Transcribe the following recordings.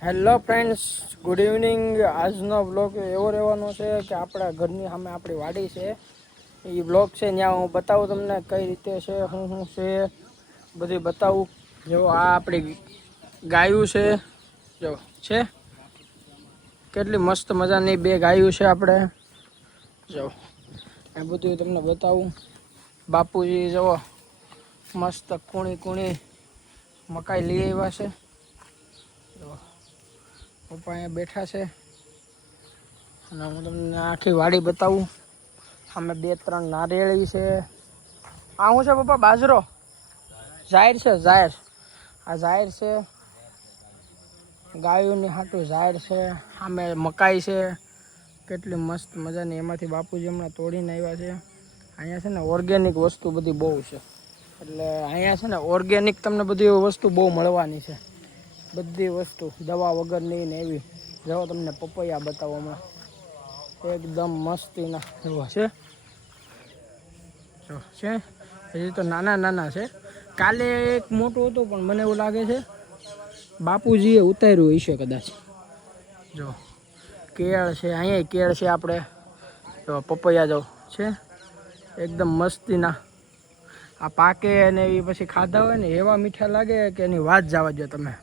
Hello friends, good evening. આજનો blog એવો રહેવાનો છે કે આપણા ઘરની સામે આપણી વાડી છે એ બ્લોગ છે. ત્યાં હું બતાવું તમને કઈ રીતે છે, શું છે બધું બતાવું. જો આ આપણી ગાયું છે, જો છે કેટલી મસ્ત મજાની બે ગાયું છે આપણે. જો એ બધું તમને બતાવું. બાપુજી જુઓ મસ્ત કૂણી કૂણી મકાઈ લઈ આવ્યા છે. પપ્પા અહીંયા બેઠા છે અને હું તમને આખી વાડી બતાવું. અમે 2-3 નારિયેળી છે. આ શું છે પપ્પા? બાજરો, જાહેર છે, જાહેર. આ જાહેર છે, ગાયોની હાટું જાહેર છે. સામે મકાઈ છે કેટલી મસ્ત મજાની. એમાંથી બાપુજી હમણાં તોડીને આવ્યા છે. અહીંયા છે ને ઓર્ગેનિક વસ્તુ બધી બહુ છે, એટલે અહીંયા છે ને ઓર્ગેનિક તમને બધી વસ્તુ બહુ મળવાની છે. બધી વસ્તુ દવા વગરની ને એવી. જો તમને પપૈયા બતાવવામાં એકદમ મસ્તીના એવા છે. જો છે હજી તો નાના નાના છે. કાલે એક મોટું હતું પણ મને એવું લાગે છે બાપુજીએ ઉતાર્યું હશે કદાચ. જો કેળ છે, અહીંયા કેળ છે આપણે. જો પપૈયા જો છે એકદમ મસ્તીના. આ પાકે અને એ પછી ખાધા હોય ને એવા મીઠા લાગે કે એની વાત જવા દો તમે.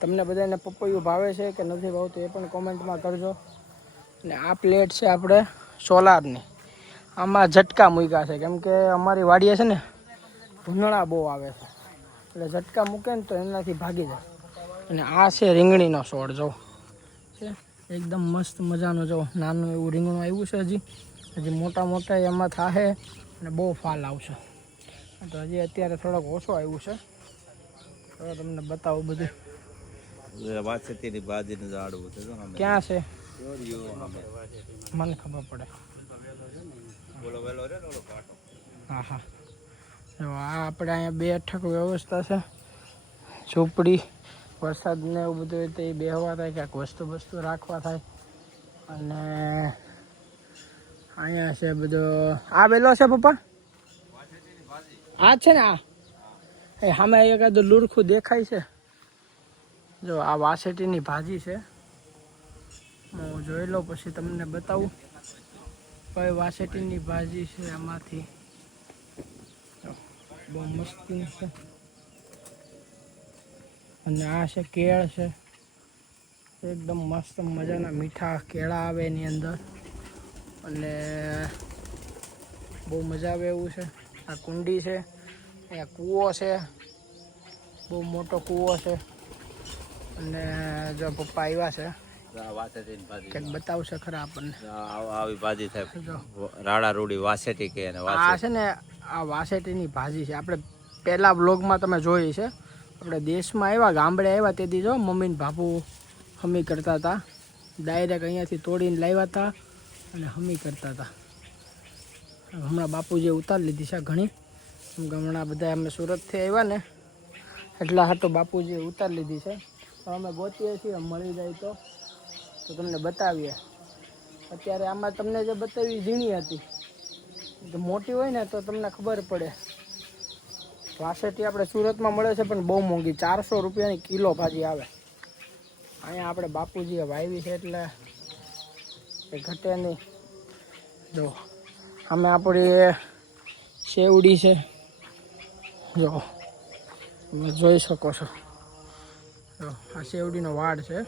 તમને બધાને પપૈયું ભાવે છે કે નથી ભાવતું એ પણ કોમેન્ટમાં કરજો. ને આ પ્લેટ છે આપણે સોલારની. આમાં ઝટકા મૂક્યા છે કેમ કે અમારી વાડીએ છે ને ભૂંગળા બહુ આવે છે, એટલે ઝટકા મૂકે ને તો એનાથી ભાગી જાય. અને આ છે રીંગણીનો છોડ. જો છે એકદમ મસ્ત મજાનો. જો નાનું એવું રીંગણું આવ્યું છે. હજી મોટા મોટા એમાં થાહે અને બહુ ફાલ આવશે. તો હજી અત્યારે થોડોક ઓછો આવ્યું છે. તો તમને બતાવું બધું. ક્યાં છે મને ખબર પડે. હા હા. જો આ આપણે અહીંયા બેઠક વ્યવસ્થા છે, ઝૂંપડી. વરસાદને એવું બધું હોય તો એ બેહવા થાય, ક્યાંક વસ્તુ રાખવા થાય. અને અહીંયા છે બધો. આ વેલો છે પપ્પા? આ છે ને આ એ સામે એકાદું લુરખું દેખાય છે. જો આ વાસેટીની ભાજી છે. હું જોઈ લો પછી તમને બતાવું કઈ વાસેટીની ભાજી છે. આમાંથી બહુ મસ્તી છે. અને આ છે કેળ છે, એકદમ મસ્ત મજાના મીઠા કેળા આવે એની અંદર. અને બહુ મજા આવે એવું છે. આ કુંડી છે, અહીંયા કૂવો છે, બહુ મોટો કૂવો છે. અને જો પપ્પા આવ્યા છે કંઈક બતાવશે ખરા આપણને. આવી ભાજી થાય રાડા રૂડી વાસેટી કે. આ છે ને આ વાસેટીની ભાજી છે. આપણે પહેલા બ્લોગમાં તમે જોઈ છે. આપણે દેશમાં આવ્યા, ગામડે આવ્યા તે દી જો મમ્મી ને બાપુ હમી કરતા હતા. ડાયરેક્ટ અહીંયાથી તોડીને લાવ્યા હતા અને હમી કરતા હતા. હમણાં બાપુજીએ ઉતારી લીધી છે ઘણી. હમણાં બધા અમે સુરતથી આવ્યા ને એટલા હાટું બાપુજીએ ઉતારી લીધી છે. અમે ગોતીએ છીએ, મળી જાય તો તમને બતાવીએ. અત્યારે આમાં તમને જે બતાવી ઝીણી હતી, તો મોટી હોય ને તો તમને ખબર પડે. વાસેટી આપણે સુરતમાં મળે છે પણ બહુ મોંઘી, 400 રૂપિયાની કિલો ભાજી આવે. અહીંયા આપણે બાપુજીએ વાવી છે એટલે એ ઘટે નહીં. જો અમે આપણી શેવડી છે, જો તમે જોઈ શકો છો. જો આ શેવડીનો વાડ છે,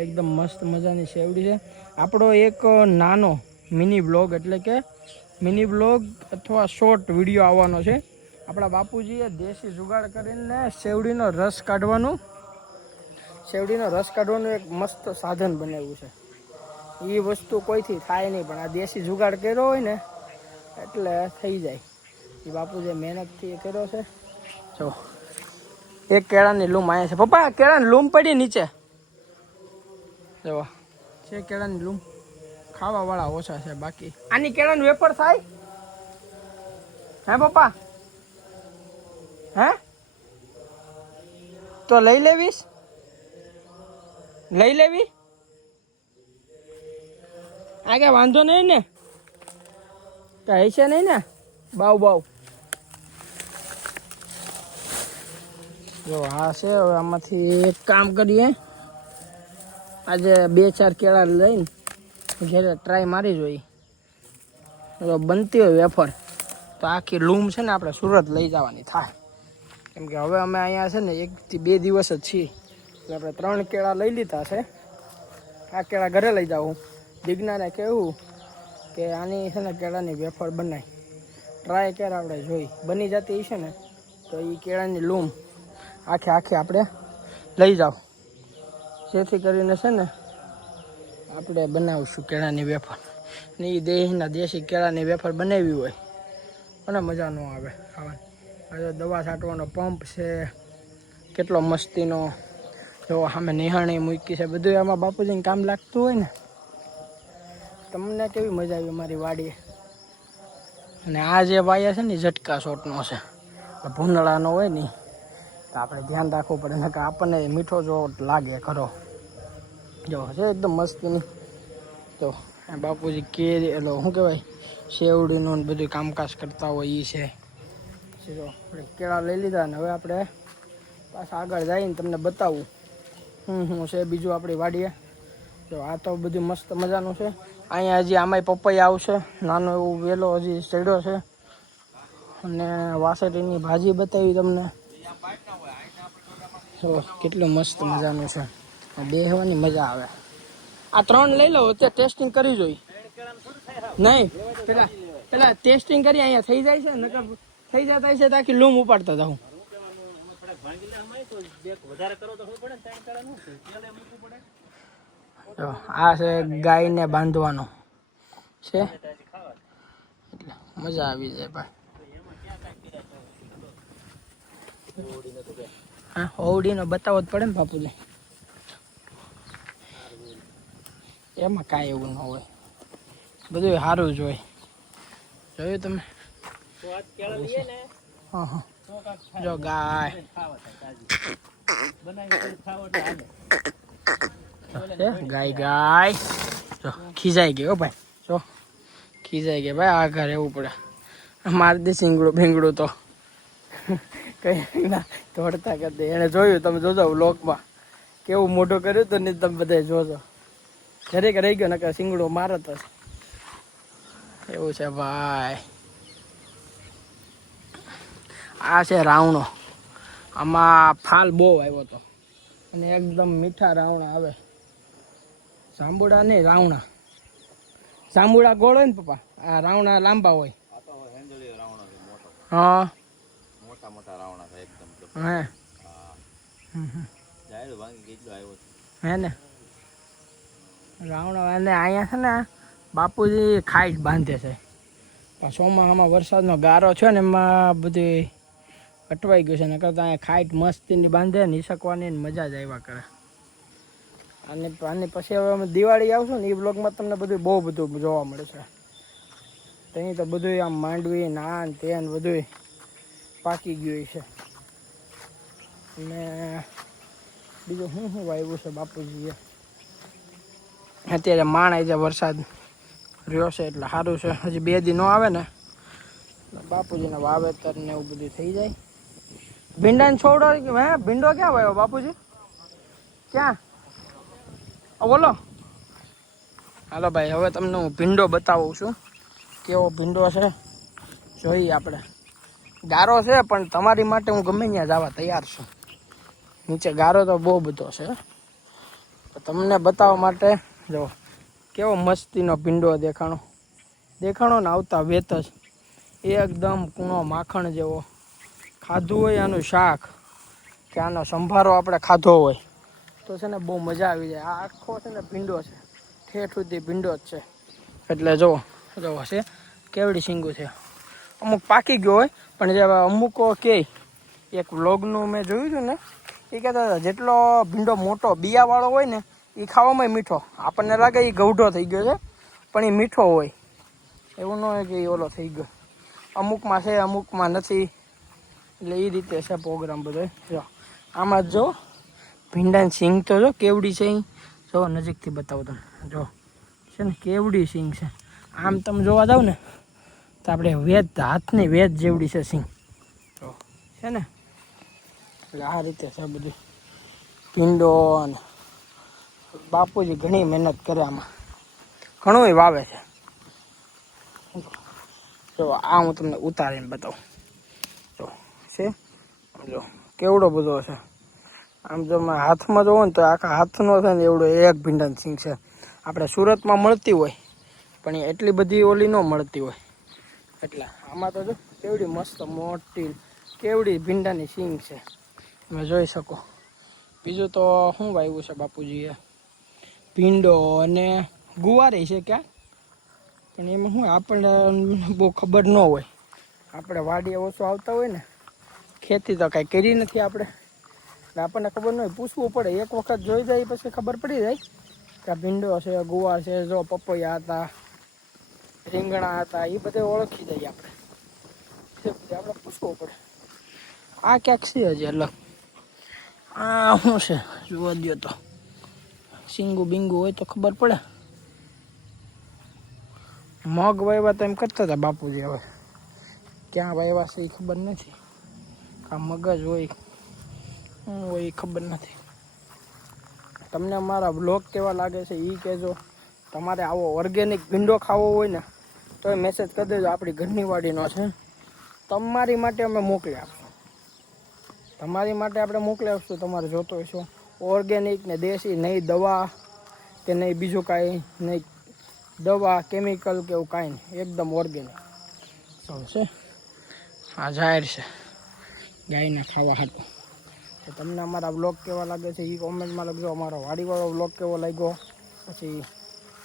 એકદમ મસ્ત મજાની શેવડી છે. આપણો એક નાનો મિની બ્લોગ એટલે કે મિની બ્લોગ અથવા શોર્ટ વિડીયો આવવાનો છે. આપણા બાપુજીએ દેશી જુગાડ કરીને શેવડીનો રસ કાઢવાનું એક મસ્ત સાધન બનાવ્યું છે. એ વસ્તુ કોઈથી થાય નહીં, પણ આ દેશી જુગાડ કર્યો હોય ને એટલે થઈ જાય. એ બાપુજીએ મહેનતથી કર્યો છે. જો એક કેળાની લૂમ અહીંયા છે. પપ્પા કેળાની લૂમ પડી નીચે. જો છે કેળાની લૂમ. ખાવાવાળા ઓછા છે, બાકી આની કેળાનું વેફર થાય હે પપ્પા? હે તો લઈ લેવી આ કે વાંધો નહીં ને? કઈ છે નહીં ને? બાવ જો આ છે. હવે આમાંથી એક કામ કરીએ, આજે 2-4 કેળા લઈને ઘરે ટ્રાય મારી જોઈએ. જો બનતી હોય વેફર તો આખી લૂમ છે ને આપણે સુરત લઈ જવાની થાય. કેમ કે હવે અમે અહીંયા છે ને 1 થી 2 દિવસ જ છીએ, એટલે આપણે 3 કેળા લઈ લીધા છે. આ કેળા ઘરે લઈ જાઉં. દિગ્નાને કહેવું કે આની છે ને કેળાની વેફર બનાવી ટ્રાય કરે, આપણે જોઈ બની જતી છે ને તો એ કેળાની લૂમ આખે આપણે લઈ જાઓ, જેથી કરીને છે ને આપણે બનાવીશું કેળાની વેફર. ને એ દેશી કેળાની વેફર બનાવી હોય અને મજા ન આવે ખાવાની. હવે દવા છાંટવાનો પંપ છે, કેટલો મસ્તીનો. જો સામે નિહાણી મૂકી છે, બધું આમાં બાપુજીને કામ લાગતું હોય ને. તમને કેવી મજા આવી મારી વાડીએ. અને આ જે વાયા છે ને ઝટકા શોટનો છે, ભૂંદળાનો હોય ને, તો આપણે ધ્યાન રાખવું પડે ને કે આપણને મીઠો જો લાગે ખરો. જો છે એકદમ મસ્તીની. તો બાપુજી કેરી એલો શું કહેવાય શેવડીનું બધું કામકાજ કરતા હોય એ છે. જો આપણે કેળા લઈ લીધા ને હવે આપણે પાછા આગળ જઈને તમને બતાવું શું છે બીજું આપણી વાડીએ. જો આ તો બધું મસ્ત મજાનું છે. અહીંયા હજી આમાંય પપૈયા આવશે, નાનો એવું વેલો હજી ચડ્યો છે. અને વાસળીની ભાજી બતાવી તમને. જો કેટલું મસ્ત મજાનું છે, બેહવાની મજા આવે. આ 3 લઈ લો, અત્યારે ટેસ્ટિંગ કરી જોઈ. નહીં પેલા ટેસ્ટિંગ કરી અહીંયા થઈ જાય છે, નકર થઈ જતા છે તો આખી લૂમ ઉપાડતા જાઉં. આ છે ગાયને બાંધવાનો છે, એટલે મજા આવી જાય ભાઈ. હા, ઓવડીનો બતાવો જ પડે ને બાપુજી, એમાં કાંઈ એવું ન હોય, બધું સારું જ હોય. જોયું તમે? હા હા, જો ગાય ગાય જો ખીજાઈ ગયો ભાઈ. જો ખીજાઈ ગયા ભાઈ. આ ઘર એવું પડે મારી દે સિંગડું ભીંગડું તો કઈ ના તોડતા કરતી. એને જોયું, તમે જોજો વ્લોગમાં કેવું મોઢું કર્યું તો ને, તમે બધા જોજો. જરીક રહી ગયો નકર સિંગડો મારત હશે. એવું છે ભાઈ. આ છે રાવણો, આમાં ફાલ બહુ આવ્યો હતો અને એકદમ મીઠા રાવણા આવે. જાંબુડા નહીં, રાવણા. જાંબુડા ગોળ હોય ને પપ્પા, આ રાવણા લાંબા હોય. હા, મોટા મોટા રાવણા છે એકદમ. હે હે ને રાવણા. અને અહીંયા છે ને બાપુજી ખાઈ જ બાંધે છે. ચોમાસામાં વરસાદનો ગારો છે ને એમાં બધું અટવાઈ ગયું છે, ને કરતા અહીંયા ખાઈટ મસ્તીની બાંધે, નિસકવાની મજા જ આવ્યા કરે. અને પછી હવે અમે દિવાળી આવશું ને એ બ્લોગમાં તમને બધું બહુ બધું જોવા મળે છે. ત્યાં તો બધું આમ માંડવી નાન તેન બધું પાકી ગયું છે. અને બીજું શું વાવ્યું છે બાપુજીએ. અત્યારે માણ છે, વરસાદ રહ્યો છે એટલે સારું છે. હજી 2 દી ન આવે ને બાપુજીના વાવેતર ને એવું બધું થઈ જાય. ભીંડાને છોડો હે, ભીંડો ક્યાં વાવ્યો બાપુજી? ક્યાં? બોલો. હાલો ભાઈ, હવે તમને હું ભીંડો બતાવું છું, કેવો ભીંડો છે જોઈએ આપણે. ગારો છે પણ તમારી માટે હું ગમે ત્યાં જવા તૈયાર છું. નીચે ગારો તો બહુ બધો છે, તમને બતાવવા માટે. જો કેવો મસ્તીનો ભીંડો દેખાણો ને આવતા વેત જ એકદમ કૂણો માખણ જેવો. ખાધું હોય આનું શાક કે આનો સંભારો આપણે ખાધો હોય તો છે ને બહુ મજા આવી જાય. આ આખો છે ને ભીંડો છે, ઠેઠ સુધી ભીંડો જ છે. એટલે જો છે કેવડી સિંગું છે. અમુક પાકી ગયો હોય પણ જે અમુકો કે એક વ્લોગનું મેં જોયું હતું ને, એ કહેતા હતા જેટલો ભીંડો મોટો બિયાવાળો હોય ને એ ખાવામાં મીઠો. આપણને લાગે એ ગૌઢો થઈ ગયો છે પણ એ મીઠો હોય. એવું ન હોય કે એ ઓલો થઈ ગયો. અમુકમાં છે અમુકમાં નથી, એટલે એ રીતે છે પ્રોગ્રામ બધો. જો આમાં જો ભીંડાની સિંગ તો જો કેવડી છે. જો નજીકથી બતાવો તમે. જો છે ને કેવડી સિંગ છે. આમ તમે જોવા જાવ ને તો આપણે હાથની વેદ જેવડી છે સિંગ. તો છે ને એટલે આ રીતે છે બધું ભીંડો અને બાપુજી ઘણી મહેનત કરે આમાં, ઘણું વાવે છે. જો આ હું તમને ઉતારીને બતાવું. જો છે, જો કેવડો બધો છે. આમ જો મેં હાથમાં જોવો ને તો આખા હાથનો છે ને એવડો એક ભીંડાની સિંગ છે. આપણે સુરતમાં મળતી હોય પણ એ એટલી બધી ઓલી ન મળતી હોય. એટલે આમાં તો જો કેવડી મસ્ત મોટી કેવડી ભીંડાની સિંગ છે, તમે જોઈ શકો. બીજું તો શું વાવ્યું છે બાપુજીએ? ભીંડો અને ગુવારી છે ક્યાં, પણ એમાં શું આપણને બહુ ખબર ન હોય. આપણે વાડીએ ઓછો આવતા હોય ને, ખેતી તો કાંઈ કરી નથી આપણે, એટલે આપણને ખબર ન હોય. પૂછવું પડે, એક વખત જોઈ જાય પછી ખબર પડી જાય કે આ ભીંડો છે, ગુવાર છે, જો પપૈયા હતા, રીંગણા હતા, એ બધે ઓળખી જઈએ આપણે. આપણે પૂછવું પડે. આ ક્યાંક છે હજી અલગ. આ શું છે જોવા દો તો, સિંગુ બિંગુ હોય તો ખબર પડે. મગ વાવ્યા તો એમ કરતા હતા બાપુજી, હવે ક્યાં વાવ્યા છે એ ખબર નથી. આ મગજ હોય શું હોય એ ખબર નથી. તમને અમારા બ્લોગ કેવા લાગે છે એ કહેજો. તમારે આવો ઓર્ગેનિક ભીંડો ખાવો હોય ને તો એ મેસેજ કરી દેજો. આપણી ઘરની વાડીનો છે, તમારી માટે અમે મોકલી આપશું. તમારી માટે આપણે મોકલી આપશું. તમારે જોતો હશો ઓર્ગેનિક ને દેશી, નહીં દવા કે નહીં બીજું કાંઈ, નહીં દવા કેમિકલ કે એવું કાંઈ નહીં, એકદમ ઓર્ગેનિક છે. આ જાહેર છે ગાયને ખાવા હાટું. તો તમને અમારા બ્લોગ કેવા લાગે છે એ કોમેન્ટમાં લખજો. અમારો વાડીવાળો બ્લોગ કેવો લાગ્યો, પછી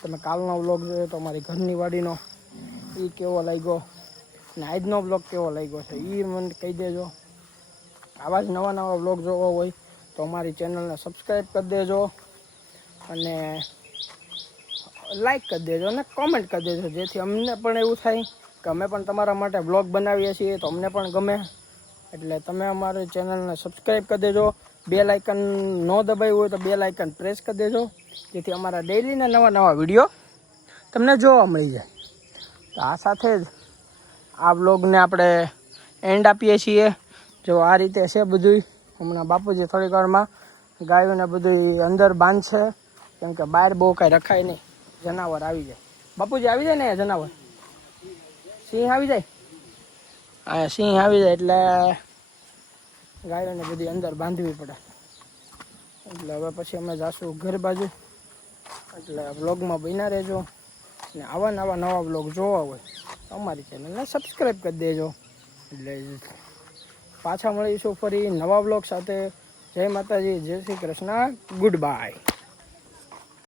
તમે કાલનો બ્લોગ જોયો તો અમારી ઘરની વાડીનો એ કેવો લાગ્યો, ને આજનો બ્લોગ કેવો લાગ્યો છે એ મને કહી દેજો. આવા જ નવા નવા બ્લોગ જોવા હોય તો અમારી ચેનલને સબસ્ક્રાઈબ કરી દેજો અને લાઈક કરી દેજો અને કોમેન્ટ કરી દેજો, જેથી અમને પણ એવું થાય કે અમે પણ તમારા માટે બ્લોગ બનાવીએ છીએ તો અમને પણ ગમે. એટલે તમે અમારી ચેનલને સબસ્ક્રાઈબ કરી દેજો. બેલ આઇકન ન દબાવ્યું હોય તો બેલ આઇકન પ્રેસ કરી દેજો, જેથી અમારા ડેઈલીના નવા નવા વિડીયો તમને જોવા મળી જાય. તો આ સાથે જ આ બ્લોગને આપણે એન્ડ આપીએ છીએ. જો આ રીતે છે બધું. હમણાં બાપુજી થોડીક વારમાં ગાયોને બધું અંદર બાંધશે, કેમ કે બહાર બહુ કાંઈ રખાય નહીં, જનાવર આવી જાય. બાપુજી આવી જાય ને, જનાવર સિંહ આવી જાય, હા સિંહ આવી જાય એટલે ગાયોને બધી અંદર બાંધવી પડે. એટલે હવે પછી અમે જાશું ઘર બાજુ. એટલે બ્લોગમાં બન્યા રહેજો ને આવા નવા બ્લોગ જોવા હોય તો અમારી ચેનલને સબસ્ક્રાઈબ કરી દેજો. એટલે પાછા મળીશું ફરી નવા બ્લોગ સાથે. જય માતાજી, જય શ્રી કૃષ્ણ, ગુડ બાય.